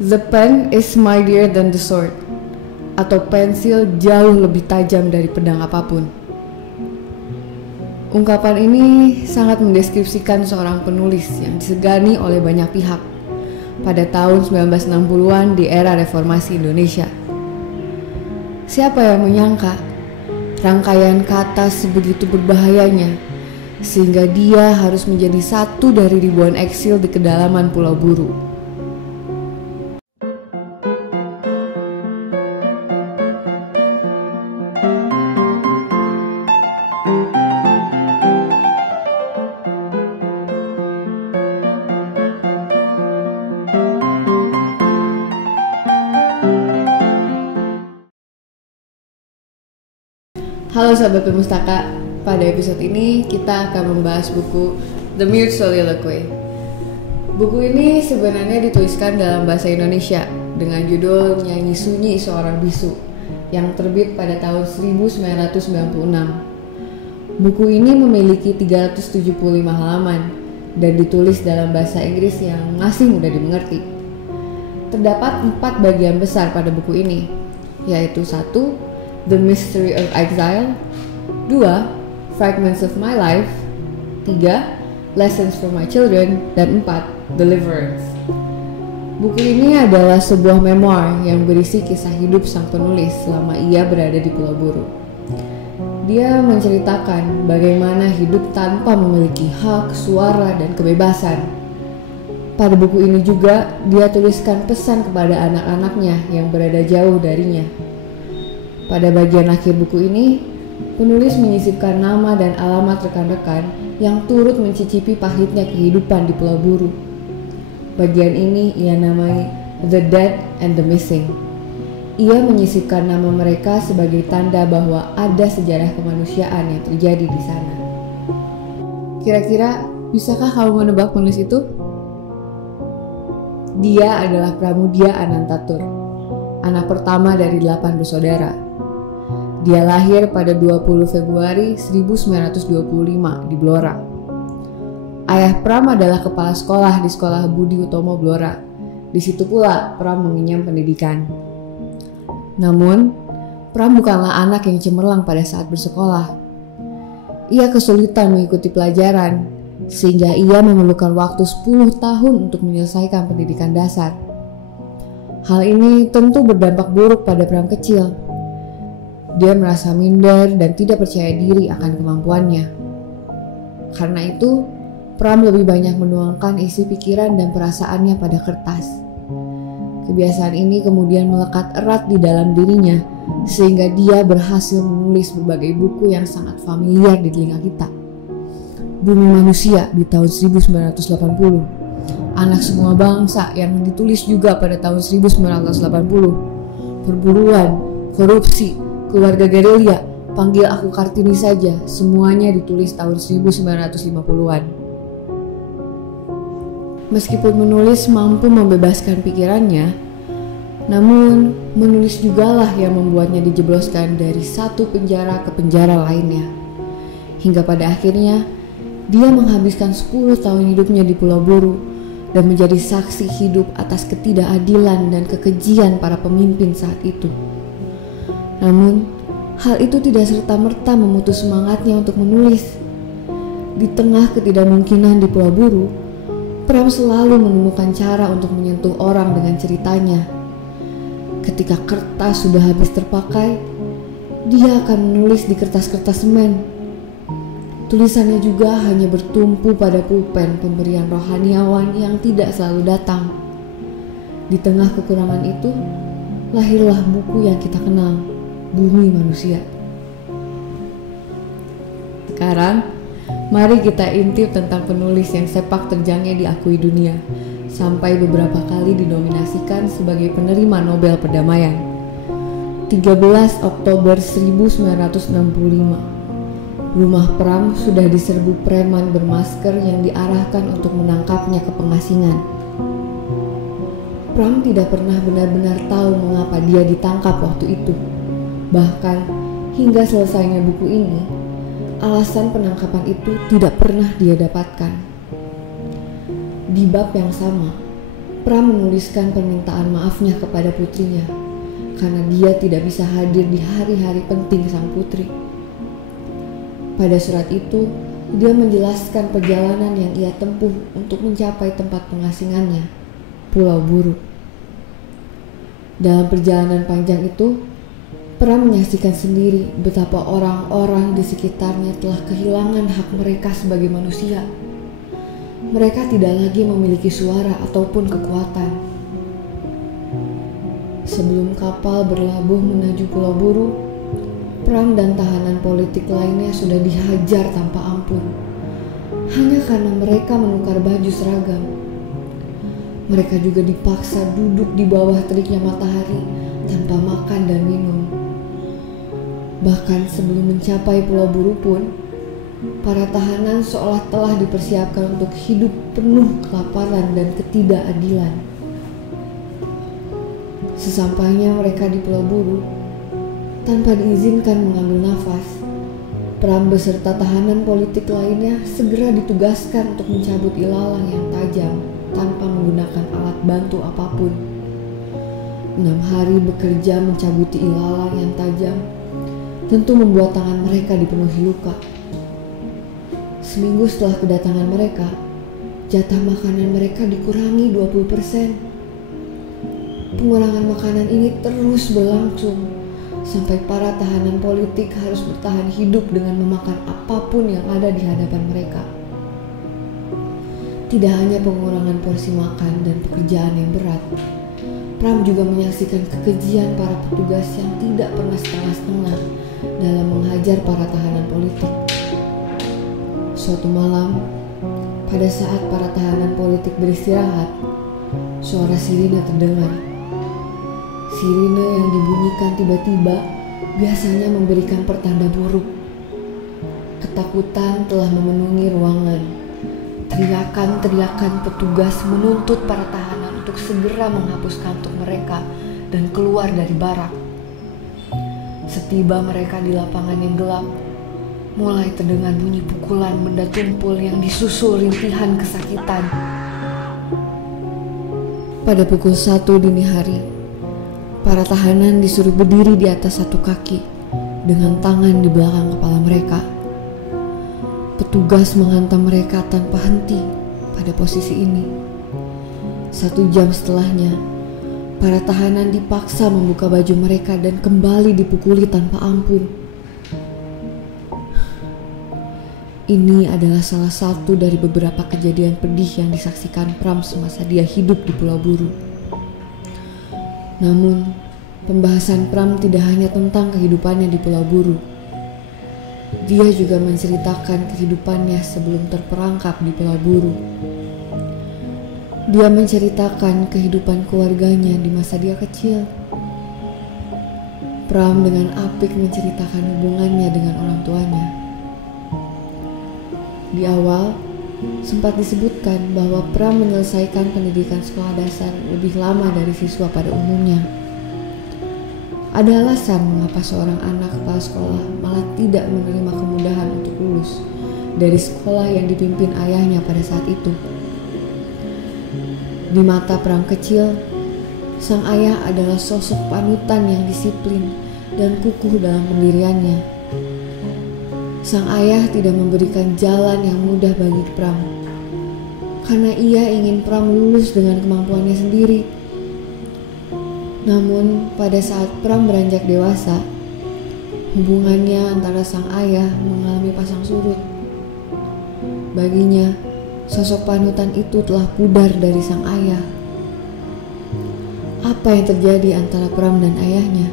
The pen is mightier than the sword, atau pensil jauh lebih tajam dari pedang apapun. Ungkapan ini sangat mendeskripsikan seorang penulis yang disegani oleh banyak pihak pada tahun 1960-an di era reformasi Indonesia. Siapa yang menyangka rangkaian kata sebegitu berbahayanya sehingga dia harus menjadi satu dari ribuan eksil di kedalaman Pulau Buru. Halo Sobat Perpustaka, pada episode ini kita akan membahas buku The Mute Soliloquy. Buku ini sebenarnya dituliskan dalam bahasa Indonesia dengan judul Nyanyi Sunyi Seorang Bisu yang terbit pada tahun 1996. Buku ini memiliki 375 halaman dan ditulis dalam bahasa Inggris yang masih mudah dimengerti. Terdapat 4 bagian besar pada buku ini, yaitu 1. The Mystery of Exile, 2. Fragments of My Life, 3. Lessons for My Children, dan 4. Deliverance. Buku ini adalah sebuah memoir yang berisi kisah hidup sang penulis selama ia berada di Pulau Buru. Dia menceritakan bagaimana hidup tanpa memiliki hak, suara, dan kebebasan. Pada buku ini juga dia tuliskan pesan kepada anak-anaknya yang berada jauh darinya. Pada bagian akhir buku ini, penulis menyisipkan nama dan alamat rekan-rekan yang turut mencicipi pahitnya kehidupan di Pulau Buru. Bagian ini ia namai The Dead and the Missing. Ia menyisipkan nama mereka sebagai tanda bahwa ada sejarah kemanusiaan yang terjadi di sana. Kira-kira bisakah kamu menebak penulis itu? Dia adalah Pramudia Anantatur, anak pertama dari 8 bersaudara. Dia lahir pada 20 Februari 1925 di Blora. Ayah Pram adalah kepala sekolah di Sekolah Budi Utomo Blora. Di situ pula Pram mengenyam pendidikan. Namun, Pram bukanlah anak yang cemerlang pada saat bersekolah. Ia kesulitan mengikuti pelajaran, sehingga ia memerlukan waktu 10 tahun untuk menyelesaikan pendidikan dasar. Hal ini tentu berdampak buruk pada Pram kecil. Dia merasa minder dan tidak percaya diri akan kemampuannya. Karena itu, Pram lebih banyak menuangkan isi pikiran dan perasaannya pada kertas. Kebiasaan ini kemudian melekat erat di dalam dirinya, sehingga dia berhasil menulis berbagai buku yang sangat familiar di telinga kita. Bumi Manusia di tahun 1980, Anak Semua Bangsa yang ditulis juga pada tahun 1980, Perburuan, Korupsi, Keluarga Gerilya, Panggil Aku Kartini Saja, semuanya ditulis tahun 1950-an. Meskipun menulis mampu membebaskan pikirannya, namun menulis jugalah yang membuatnya dijebloskan dari satu penjara ke penjara lainnya. Hingga pada akhirnya, dia menghabiskan 10 tahun hidupnya di Pulau Buru dan menjadi saksi hidup atas ketidakadilan dan kekejian para pemimpin saat itu. Namun, hal itu tidak serta-merta memutus semangatnya untuk menulis. Di tengah ketidakmungkinan di Pulau Buru, Pram selalu menemukan cara untuk menyentuh orang dengan ceritanya. Ketika kertas sudah habis terpakai, dia akan menulis di kertas-kertas semen. Tulisannya juga hanya bertumpu pada pulpen pemberian rohaniawan yang tidak selalu datang. Di tengah kekurangan itu, lahirlah buku yang kita kenal, Bumi Manusia. Sekarang, mari kita intip tentang penulis yang sepak terjangnya diakui dunia, sampai beberapa kali dinominasikan sebagai penerima Nobel Perdamaian. 13 Oktober 1965, rumah Pram sudah diserbu preman bermasker yang diarahkan untuk menangkapnya ke pengasingan. Pram tidak pernah benar-benar tahu mengapa dia ditangkap waktu itu. Bahkan hingga selesainya buku ini, alasan penangkapan itu tidak pernah dia dapatkan. Di bab yang sama, Pram menuliskan permintaan maafnya kepada putrinya karena dia tidak bisa hadir di hari-hari penting sang putri. Pada surat itu, dia menjelaskan perjalanan yang ia tempuh untuk mencapai tempat pengasingannya, Pulau Buru. Dalam perjalanan panjang itu, Pram menyaksikan sendiri betapa orang-orang di sekitarnya telah kehilangan hak mereka sebagai manusia. Mereka tidak lagi memiliki suara ataupun kekuatan. Sebelum kapal berlabuh menuju Pulau Buru, Pram dan tahanan politik lainnya sudah dihajar tanpa ampun, hanya karena mereka menukar baju seragam. Mereka juga dipaksa duduk di bawah teriknya matahari tanpa makan dan minum. Bahkan sebelum mencapai Pulau Buru pun, para tahanan seolah telah dipersiapkan untuk hidup penuh kelaparan dan ketidakadilan. Sesampainya mereka di Pulau Buru, tanpa diizinkan mengambil nafas, Pram beserta tahanan politik lainnya segera ditugaskan untuk mencabut ilalang yang tajam tanpa menggunakan alat bantu apapun. 6 hari bekerja mencabuti ilalang yang tajam tentu membuat tangan mereka dipenuhi luka. Seminggu setelah kedatangan mereka, jatah makanan mereka dikurangi 20%. Pengurangan makanan ini terus berlangsung sampai para tahanan politik harus bertahan hidup dengan memakan apapun yang ada di hadapan mereka. Tidak hanya pengurangan porsi makan dan pekerjaan yang berat, Pram juga menyaksikan kekejian para petugas yang tidak pernah setengah-setengah dalam menghajar para tahanan politik. Suatu malam, pada saat para tahanan politik beristirahat, suara sirine terdengar. Sirine yang dibunyikan tiba-tiba biasanya memberikan pertanda buruk. Ketakutan telah memenuhi ruangan. Teriakan-teriakan petugas menuntut para tahanan untuk segera menghapus kantuk mereka dan keluar dari barak. Setiba mereka di lapangan yang gelap, mulai terdengar bunyi pukulan benda tumpul yang disusul rintihan kesakitan. Pada pukul 1 dini hari, para tahanan disuruh berdiri di atas satu kaki dengan tangan di belakang kepala mereka. Petugas menghantam mereka tanpa henti pada posisi ini. 1 jam setelahnya, para tahanan dipaksa membuka baju mereka dan kembali dipukuli tanpa ampun. Ini adalah salah satu dari beberapa kejadian pedih yang disaksikan Pram semasa dia hidup di Pulau Buru. Namun, pembahasan Pram tidak hanya tentang kehidupannya di Pulau Buru. Dia juga menceritakan kehidupannya sebelum terperangkap di Pulau Buru. Dia menceritakan kehidupan keluarganya di masa dia kecil. Pram dengan apik menceritakan hubungannya dengan orang tuanya. Di awal, sempat disebutkan bahwa Pram menyelesaikan pendidikan sekolah dasar lebih lama dari siswa pada umumnya. Ada alasan mengapa seorang anak kepala sekolah malah tidak menerima kemudahan untuk lulus dari sekolah yang dipimpin ayahnya pada saat itu. Di mata Pram kecil, sang ayah adalah sosok panutan yang disiplin dan kukuh dalam pendiriannya. Sang ayah tidak memberikan jalan yang mudah bagi Pram, karena ia ingin Pram lulus dengan kemampuannya sendiri. Namun pada saat Pram beranjak dewasa, hubungannya antara sang ayah mengalami pasang surut. Baginya, sosok panutan itu telah pudar dari sang ayah. Apa yang terjadi antara Pram dan ayahnya?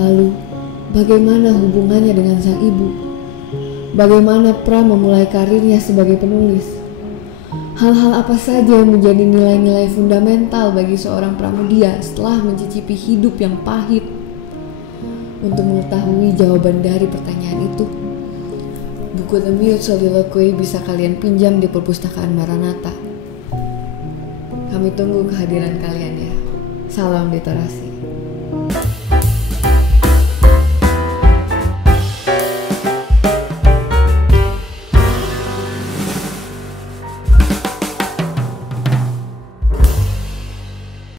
Lalu, bagaimana hubungannya dengan sang ibu? Bagaimana Pram memulai karirnya sebagai penulis? Hal-hal apa saja yang menjadi nilai-nilai fundamental bagi seorang pramudia setelah mencicipi hidup yang pahit? Untuk mengetahui jawaban dari pertanyaan itu, buku The Mute Soliloquy bisa kalian pinjam di perpustakaan Maranatha. Kami tunggu kehadiran kalian ya. Salam literasi.